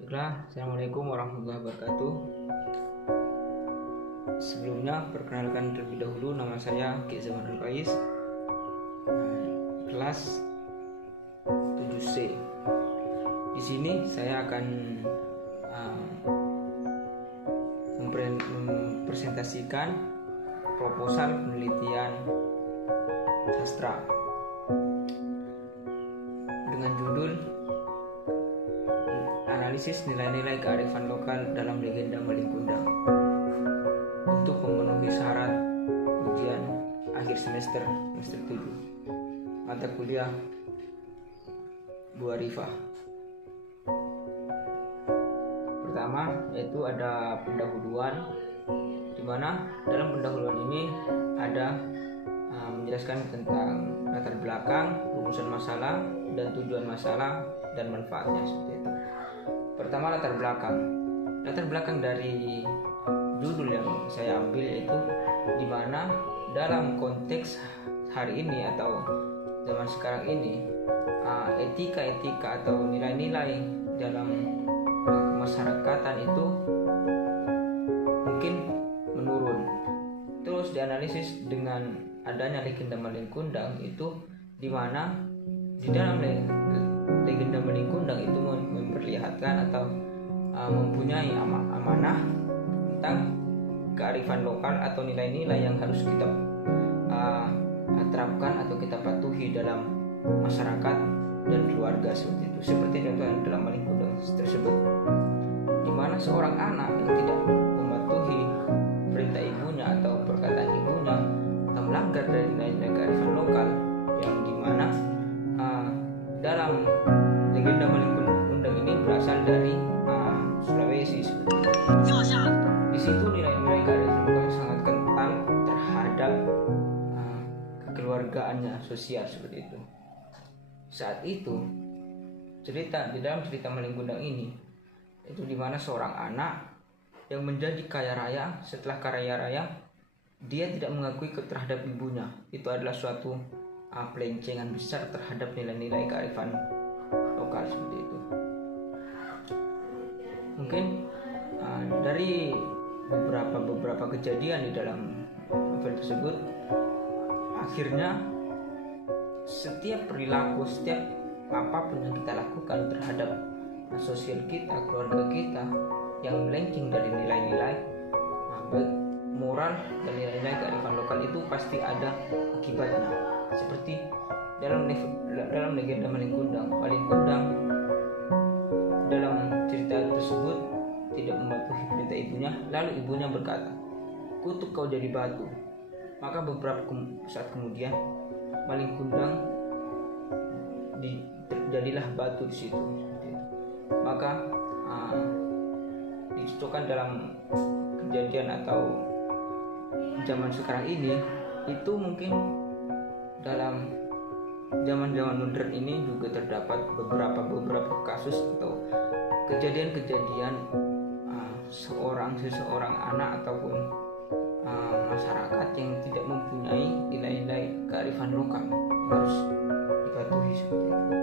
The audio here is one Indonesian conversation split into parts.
Baiklah, Assalamualaikum warahmatullahi wabarakatuh. Sebelumnya, perkenalkan terlebih dahulu, nama saya Ki Zamanul Faiz, kelas 7C. Di sini saya akan mempresentasikan proposal penelitian sastra dengan judul Analisis nilai-nilai kearifan lokal dalam legenda Malin Kundang untuk memenuhi syarat ujian akhir semester 7 mata kuliah Bu Arifah. Pertama yaitu ada pendahuluan, di mana dalam pendahuluan ini ada menjelaskan tentang latar belakang, rumusan masalah, dan tujuan masalah dan manfaatnya seperti itu. Pertama, latar belakang. Latar belakang dari judul yang saya ambil yaitu di mana dalam konteks hari ini atau zaman sekarang ini etika-etika atau nilai-nilai dalam kemasyarakatan itu mungkin menurun. Terus dianalisis dengan adanya legenda Malin Kundang itu di mana di dalam legenda Malin Kundang itu memperlihatkan atau mempunyai amanah tentang kearifan lokal atau nilai-nilai yang harus kita terapkan atau kita patuhi dalam masyarakat dan keluarga seperti itu. Seperti contohnya dalam Malin Kundang tersebut, di mana seorang anak yang tidak mematuhi perintah ibunya atau perkataan ibunya atau melanggar dari nilai-nilai kearifan lokal yang dimana dalam legenda Malin Kundang ini berasal dari Sulawesi seperti itu. Di situ nilai-nilai kearifan lokal sangat kental terhadap kekeluargaannya, sosial seperti itu. Saat itu di dalam cerita Malin Kundang ini itu dimana seorang anak yang menjadi kaya raya, setelah kaya raya dia tidak mengakui terhadap ibunya. Itu adalah suatu pelencengan besar terhadap nilai-nilai kearifan lokal seperti itu. Mungkin dari beberapa kejadian di dalam novel tersebut, akhirnya setiap perilaku, setiap apapun yang kita lakukan terhadap sosial kita, keluarga kita yang melenceng dari nilai-nilai baik moral dan nilai-nilai kearifan lokal itu pasti ada akibatnya. Seperti dalam legenda Malin Kundang dalam cerita tersebut tidak mematuhi perintah ibunya, lalu ibunya berkata, "Kutuk kau jadi batu." Maka beberapa saat kemudian Malin Kundang jadilah batu di situ. Maka dicocokkan dalam kejadian atau zaman sekarang ini itu mungkin dalam zaman modern ini juga terdapat beberapa kasus atau kejadian-kejadian seseorang anak ataupun masyarakat yang tidak mempunyai nilai-nilai kearifan lokal harus dipatuhi seperti itu.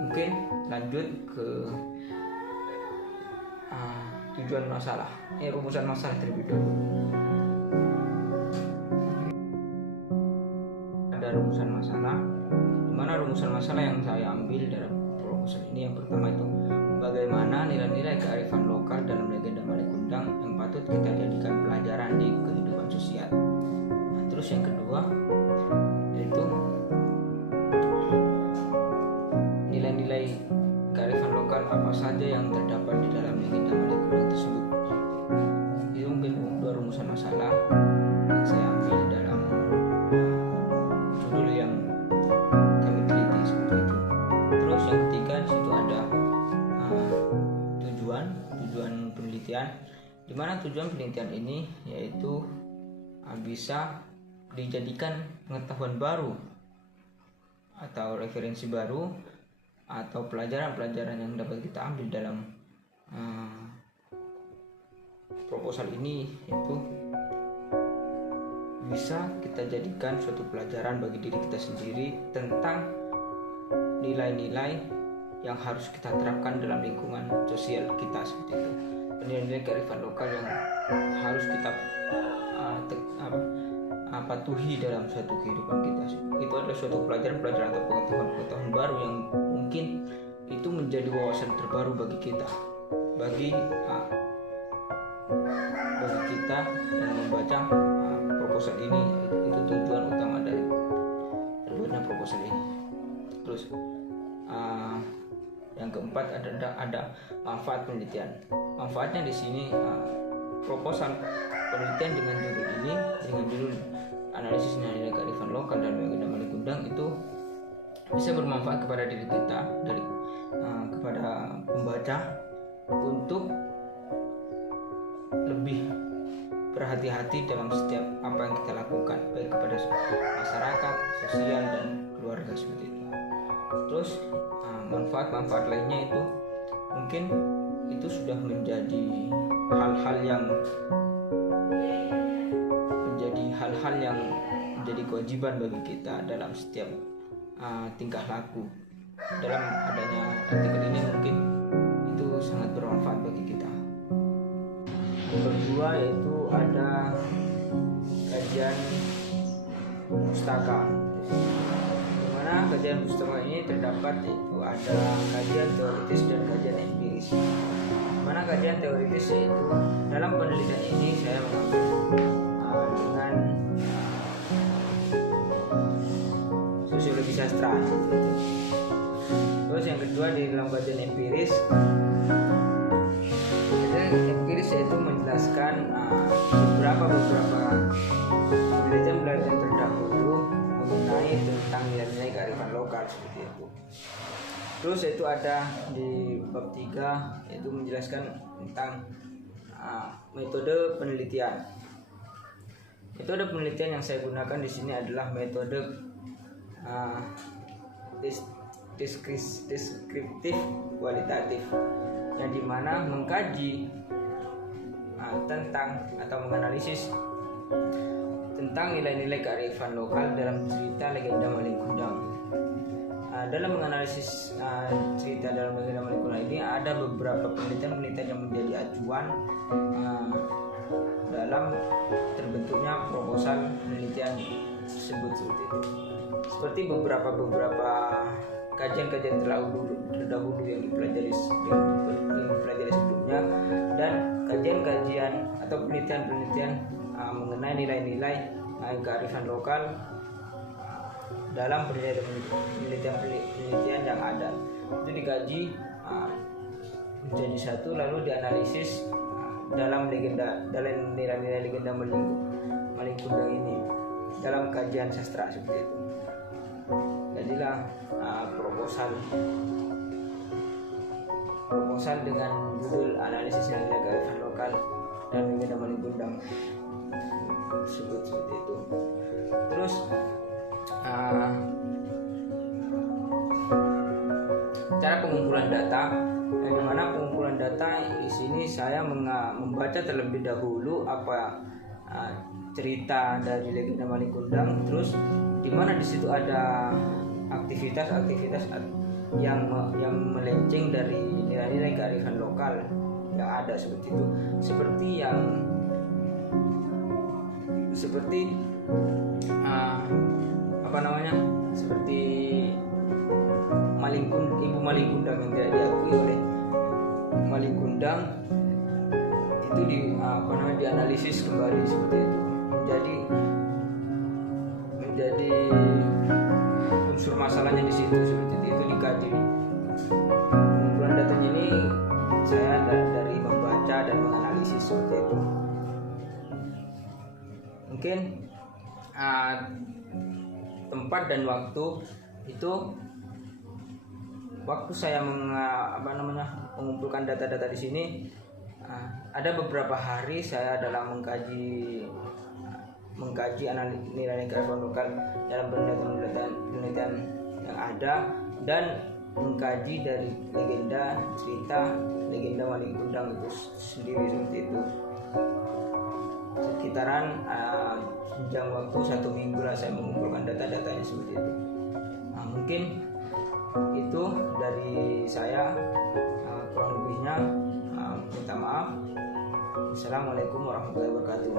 Mungkin lanjut ke tujuan masalah, rumusan masalah terlebih dahulu. Ada rumusan masalah, dimana rumusan masalah yang saya ambil dalam proposal ini yang pertama itu bagaimana nilai-nilai kearifan lokal dalam legenda Malin Kundang yang patut kita jadikan pelajaran di kehidupan sosial. Terus yang kedua yaitu nilai-nilai kearifan lokal apa saja yang terdapat di dalam legenda Malin Kundang tersebut. Itu mungkin dua rumusan masalah yang saya ambil dalam judul yang kami teliti seperti itu. Terus yang ketiga di situ ada tujuan penelitian, di mana tujuan penelitian ini yaitu bisa dijadikan pengetahuan baru atau referensi baru atau pelajaran-pelajaran yang dapat kita ambil dalam proposal ini, yaitu bisa kita jadikan suatu pelajaran bagi diri kita sendiri tentang nilai-nilai yang harus kita terapkan dalam lingkungan sosial kita seperti itu. Nilai-nilai kearifan lokal yang harus kita patuhi dalam suatu kehidupan kita. Itu adalah suatu pelajaran-pelajaran atau pengetahuan baru yang mungkin itu menjadi wawasan terbaru bagi kita, bagi kita yang membaca proposal ini. Itu tujuan utama dari terbuatnya proposal ini. Terus yang keempat ada manfaat penelitian. Manfaatnya di sini proposal penelitian dengan judul analisis nilai kearifan lokal dan legenda Malingkundang itu bisa bermanfaat kepada diri kita, kepada pembaca, untuk lebih berhati-hati dalam setiap apa yang kita lakukan, baik kepada masyarakat, sosial, dan keluarga seperti itu. Terus manfaat-manfaat lainnya itu mungkin itu sudah menjadi hal-hal yang menjadi kewajiban bagi kita dalam setiap tingkah laku. Dalam adanya artikel ini mungkin itu sangat bermanfaat bagi kita. Yang kedua yaitu ada kajian pustaka. Dimana kajian pustaka ini terdapat itu ada kajian teoritis dan kajian empiris. Dimana kajian teoritis yaitu dalam penelitian ini saya mengambil dengan sosiologi sastra. Terus yang kedua di dalam kajian empiris yaitu menjelaskan beberapa penelitian terdahulu mengenai tentang nilai-nilai kearifan lokal seperti itu. Terus itu ada di bab 3 yaitu menjelaskan tentang metode penelitian. Metode penelitian yang saya gunakan di sini adalah metode deskriptif kualitatif, yang dimana mengkaji tentang atau menganalisis tentang nilai-nilai kearifan lokal dalam cerita legenda Malingkundang. Dalam menganalisis cerita dalam legenda Malingkundang ini ada beberapa penelitian yang menjadi acuan dalam terbentuknya proposal penelitian tersebut seperti itu. Seperti beberapa kajian-kajian terdahulu yang dipelajari sebelumnya, dan kajian-kajian atau penelitian-penelitian mengenai nilai-nilai kearifan lokal dalam penelitian yang ada. Itu dikaji menjadi satu, lalu dianalisis dalam nilai-nilai legenda Malingkundang ini dalam kajian sastra seperti itu. Jadilah proposal dengan judul analisis nilai kearifan lokal dan legenda Malingkundang seperti itu. Terus cara pengumpulan data, yang dimana pengumpulan data di sini saya membaca terlebih dahulu apa cerita dari legenda Malingkundang, terus dimana di situ ada aktivitas yang melenceng dari nilai-nilai kearifan lokal yang ada seperti itu, seperti seperti Ibu Malingkundang yang tidak diakui oleh Malingkundang itu dianalisis kembali seperti itu, menjadi unsur masalahnya di situ seperti itu dikaji. Pengumpulan datanya ini saya dari membaca dan menganalisis seperti itu. Mungkin tempat dan waktu itu, waktu saya mengumpulkan data-data di sini, ada beberapa hari saya dalam mengkaji nilai kearifan lokal dalam penelitian yang ada, dan mengkaji dari cerita legenda Malingkundang itu sendiri seperti itu. Sekitaran jam waktu 1 minggu lah saya mengumpulkan data-datanya seperti itu. Mungkin Itu dari saya, kurang lebihnya minta maaf. Assalamualaikum warahmatullahi wabarakatuh.